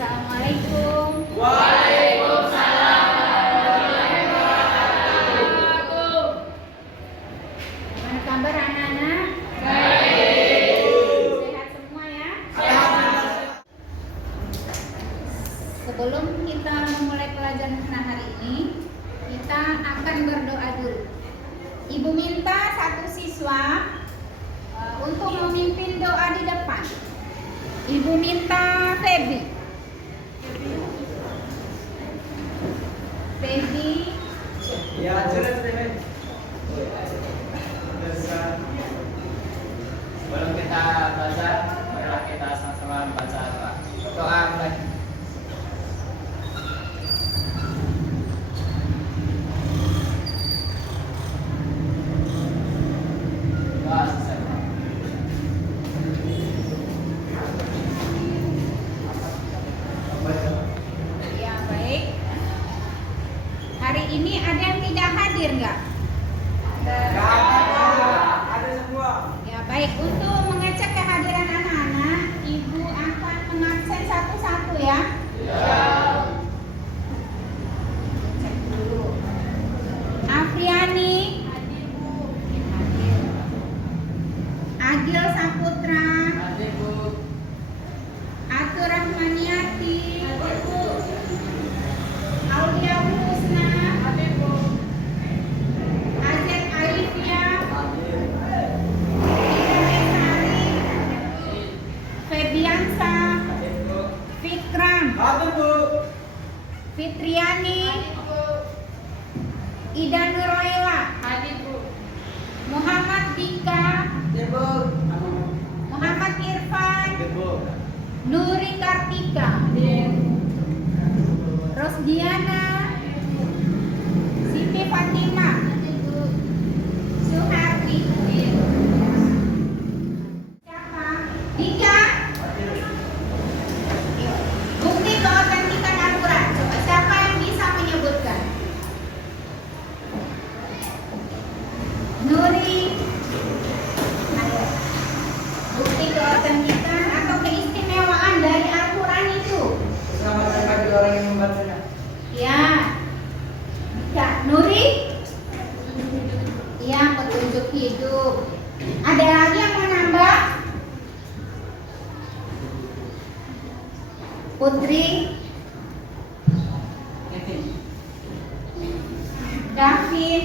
Assalamualaikum. Waalaikumsalam warahmatullahi wabarakatuh. Gimana kabar anak-anak? Baik. Sehat semua ya? Sehat. Sebelum kita memulai pelajaran hari ini, kita akan berdoa dulu. Ibu minta satu siswa untuk memimpin doa di depan. Ibu minta Feby. Ya, jelas deh. Sebelum kita baca, marilah kita sama-sama membaca doa mulai. Doa selesai. Ya, baik. Hari ini ada yang tidak hadir nggak? Ada semua. Ya, baik. Untuk mengecek kehadiran anak-anak, Ibu akan mengabsen satu-satu ya. Cek dulu. Afriani. Hadir, Bu. Hadir. Agil Saputra. Hadir, Bu. Atur Rahmaniati. Hadir, Bu. Aulia Husna. Hadir, Bu. Azet Alifia. Hadir. Febiansa. Hadir, Bu. Fikram. Hadir, Bu. Fitriani. Ida Nuraila. Hadir, Bu. Muhammad Dika. Hadir, Bu. Muhammad Irfan. Hadir, Bu. Nuri Kartika. Rosdiana. Siti Fatimah. Suharti. Siapa? Dika. Bukti keautentikan Al-Quran. Coba siapa yang bisa menyebutkan? Nuri. Ayo. Bukti keautentikan atau keistimewaan dari Al-Quran itu. Selamat bagi orang yang membacanya. Ya. Ya, Nuri. Iya, petunjuk hidup. Ada lagi yang mau nambah? Putri. David.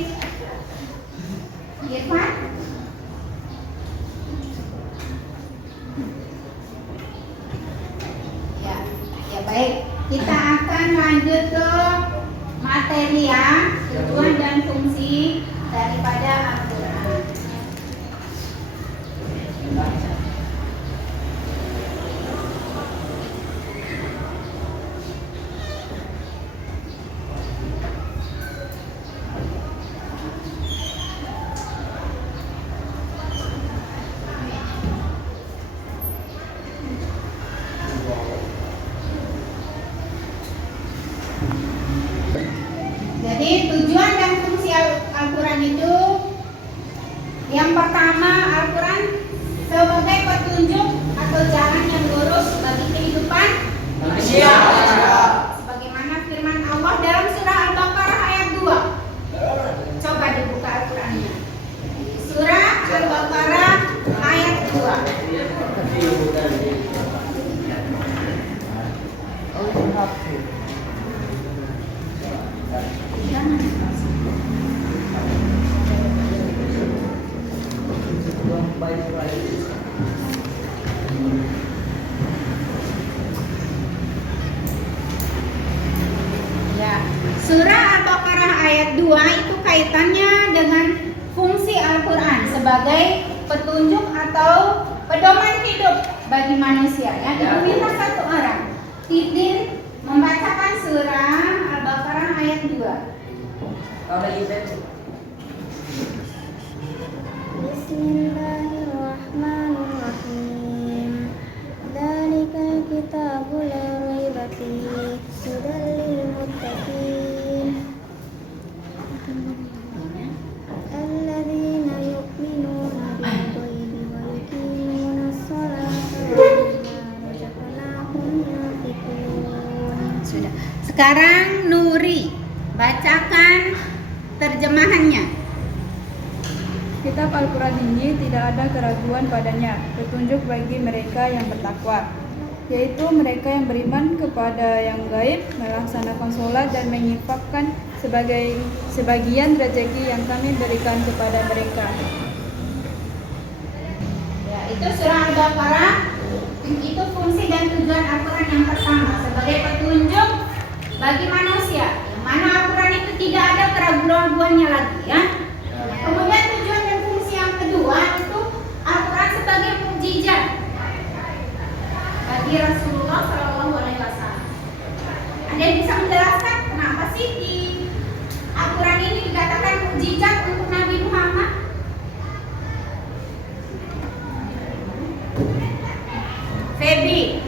Irfan. Ya, ya baik. Kita akan lanjut ke materi ya, tujuan dan fungsi daripada Al-Quran. Jadi tujuan dan fungsi Al-Quran itu, yang pertama, Al-Quran sebagai petunjuk atau jalan yang lurus bagi kehidupan Manusia. sebagaimana firman Allah dalam surah Al-Baqarah ayat 2. Coba dibuka Al-Qurannya. Surah Al-Baqarah ayat 2. Ya, surah Al-Baqarah ayat 2 itu kaitannya dengan fungsi Al-Quran sebagai petunjuk atau pedoman hidup bagi manusia ya. Ibu minta satu orang Titin membacakan surah Al-Baqarah ayat 2. Bismillahirrahmanirrahim. Dzalikal kitabu la raiba fihi hudal lil muttaqin. Alladzina yu'minuna bil ghaibi wa yuqimuna as-salata wa mimma razaqnahum yunfiqun. Sudah. Sekarang Nuri, bacakan terjemahannya. Kitab Al-Quran ini tidak ada keraguan padanya, petunjuk bagi mereka yang bertakwa, yaitu mereka yang beriman kepada yang gaib, melaksanakan sholat dan menginfakkan sebagian rezeki yang kami berikan kepada mereka. Ya, itu surah Al-Baqarah. Itu fungsi dan tujuan Al-Quran yang pertama sebagai petunjuk bagi manusia. Yang mana Al-Quran itu tidak ada keraguan-keraguannya lagi, ya. Kemudian tujuan dan fungsi yang kedua itu Al-Quran sebagai mukjizat bagi Rasulullah Shallallahu Alaihi Wasallam. Ada yang bisa menjelaskan kenapa sih di Al-Quran ini dikatakan mukjizat untuk Nabi Muhammad? Feby,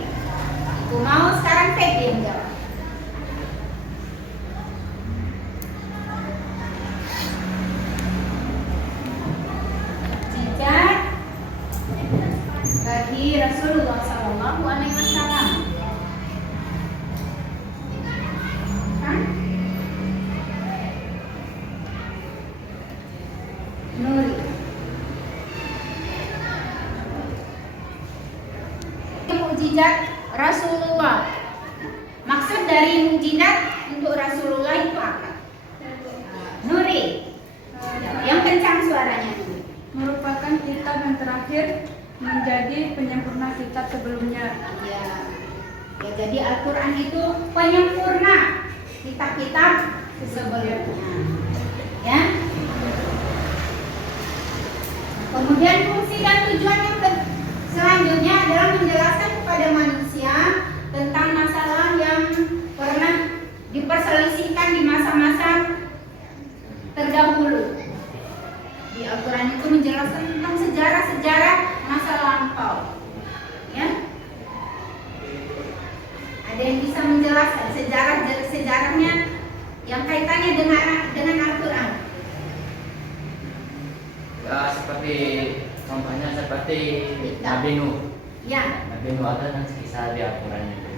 aku mau sekarang Feby yang jawab. Mukjizat bagi Rasulullah Sallallahu Alaihi Wasallam. Kan? Nuri. Mukjizat Rasulullah. Maksud dari mukjizat untuk Rasulullah itu apa? Nuri. Yang kencang suaranya. Merupakan kitab yang terakhir menjadi penyempurna kitab sebelumnya. Ya, jadi Al-Quran itu penyempurna kitab-kitab sebelumnya. Ya. Kemudian fungsi dan tujuan yang selanjutnya adalah menjelaskan kepada manusia tentang masalah yang pernah diperselisihkan di masa-masa terdahulu. Di Al-Quran itu menjelaskan tentang sejarah-sejarah masa lampau. Ya. Ada yang bisa menjelaskan sejarahnya yang kaitannya dengan Al-Quran? Ya, seperti contohnya seperti Nabi Nuh. Ya. Nabi Nuh ada kan kisah di Al-Quran itu.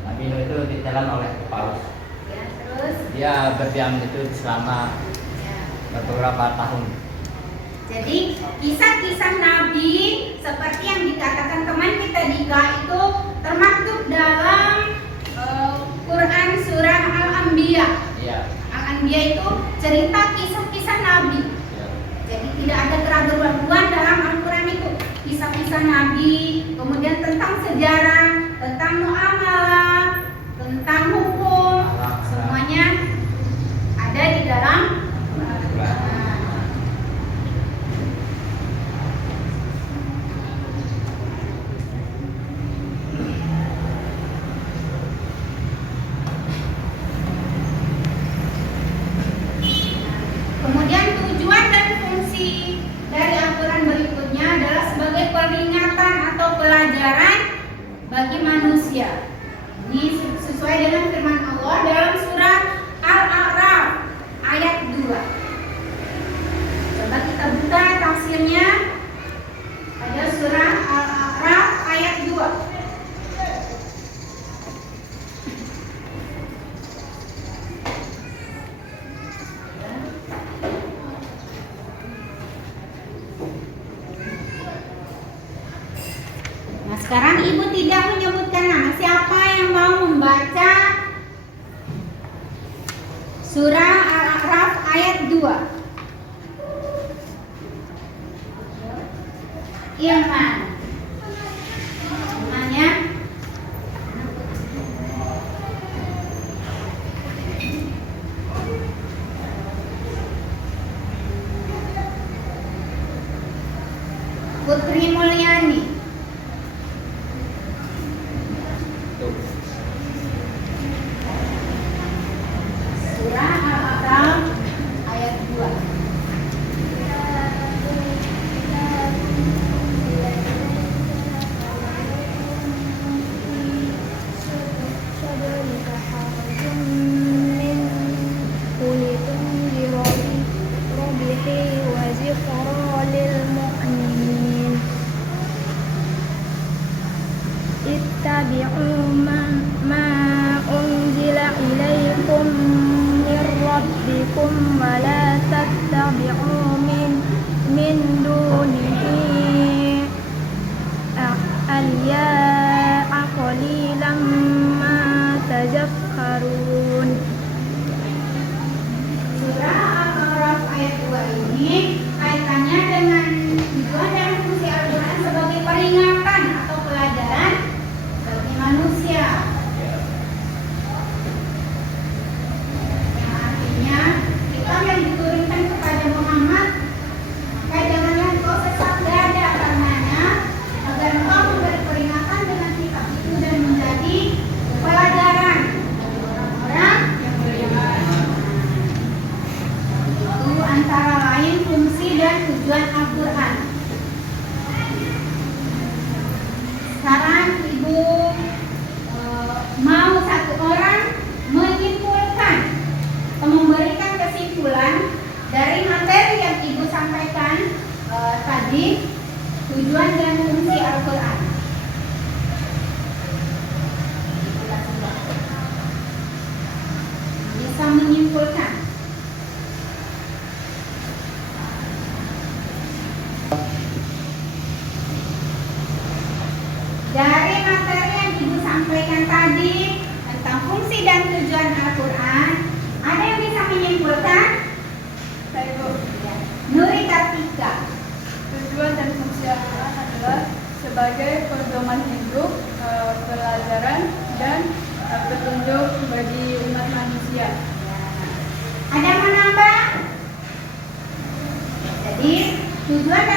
Nabi Nuh itu ditelan oleh paus. Ya, terus Dia berdiam itu selama ya. beberapa tahun. Jadi kisah-kisah Nabi seperti yang dikatakan teman kita Dika itu termaktub dalam Quran surah Al-Anbiya. Iya. Al-Anbiya itu cerita kisah-kisah Nabi. Ya. Jadi tidak ada keraguan dalam Al-Quran itu. Kisah-kisah Nabi, kemudian tentang sejarah, tentang muamalah, tentang hukum, semuanya ada di dalam Al-Quran. Kemudian tujuan dan fungsi dari Al-Quran berikutnya adalah sebagai peringatan atau pelajaran bagi manusia. Ini sesuai dengan firman Allah dalam surah Al-A'raf ayat 2. Coba kita buka tafsirnya. Ada surah Al-A'raf ayat 2. Nah, sekarang ibu tidak menyebutkan nama. Siapa yang mau membaca surah Al-A'raf ayat 2? Ilman. Ilmannya. Putri Mulyani. Surah Al-A'raf ayat 2. اتبعوا ما ربكم ولا تتبعوا من دونه أولياء قليلا ما تذكرون. Surah Al-A'raf ayat 2 ini kaitannya dengan tujuan dan fungsi Al-Quran sebagai peringatan atau pelajaran bagi manusia. Yang artinya kita yang diturunkan kepada Muhammad, maka janganlah kau sesat dada karenanya, agar engkau memberi peringatan dengan kitab itu dan menjadi pelajaran bagi orang-orang yang beriman. Itu antara lain fungsi dan tujuan Al-Quran. Sekarang ibu mau satu orang menyimpulkan atau memberikan kesimpulan dari materi yang ibu sampaikan tadi, tujuan dan fungsi Al-Quran. Bisa menyimpulkan. Dari materi yang ibu sampaikan tadi tentang fungsi dan tujuan Al-Quran, ada yang bisa menyimpulkan? Saya Bu, Nuri Kartika. tujuan dan fungsi Al-Quran adalah sebagai pedoman hidup, pelajaran dan petunjuk bagi umat manusia. Ada yang menambah? Jadi tujuan dan